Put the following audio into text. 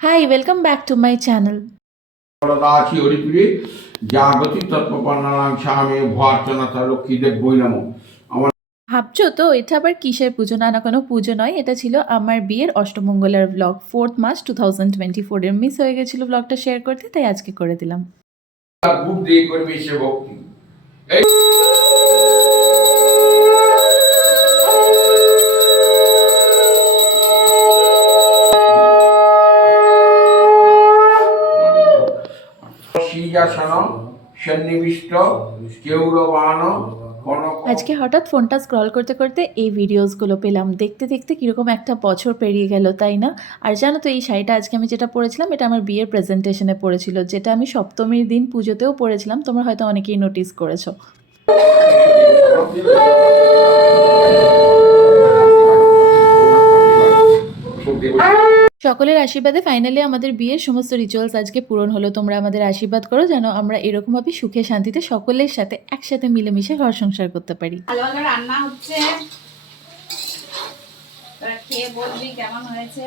Hi, welcome back to my channel. वरदाचि हरिपुरे जागति तत्त्वपन्नानां স্বামী ভর্তনাথা লক্ষ্মীদেব বই নমো। আমার ভাবছো তো এটা আবার কিসের পুজো? না না, কোনো পুজো নয়, এটা ছিল আমার বিয়ের অষ্টমঙ্গলার ব্লগ। 4th March 2024 এর মিস হয়ে গেছিল ব্লগটা শেয়ার করতে, তাই আজকে করে দিলাম। বুক দিয়ে করবে সে ভক্তি। এই সিংহাসন সন্নিবিষ্ট কেউরবান কনক। আজকে হঠাৎ ফোনটা স্ক্রল করতে করতে এই ভিডিওসগুলো পেলাম, দেখতে দেখতে কীরকম একটা বছর পেরিয়ে গেল, তাই না? আর জানো তো, এই শাড়িটা আজকে আমি যেটা পরেছিলাম এটা আমার বিয়ের প্রেজেন্টেশনে পরেছিল, যেটা আমি সপ্তমীর দিন পুজোতেও পরেছিলাম। তোমরা হয়তো অনেকেই নোটিস করেছো। সকলের আশীর্বাদে ফাইনালি আমাদের বিয়ের সমস্ত রিচুয়ালস আজকে পূরণ হলো। তোমরা আমাদের আশীর্বাদ করো যেন আমরা এরকমভাবে সুখে শান্তিতে সকলের সাথে একসাথে মিলেমিশে ঘর সংসার করতে পারি। ভালো ভালো রান্না হচ্ছে, তোরা খেয়ে বলবি কেমন হয়েছে।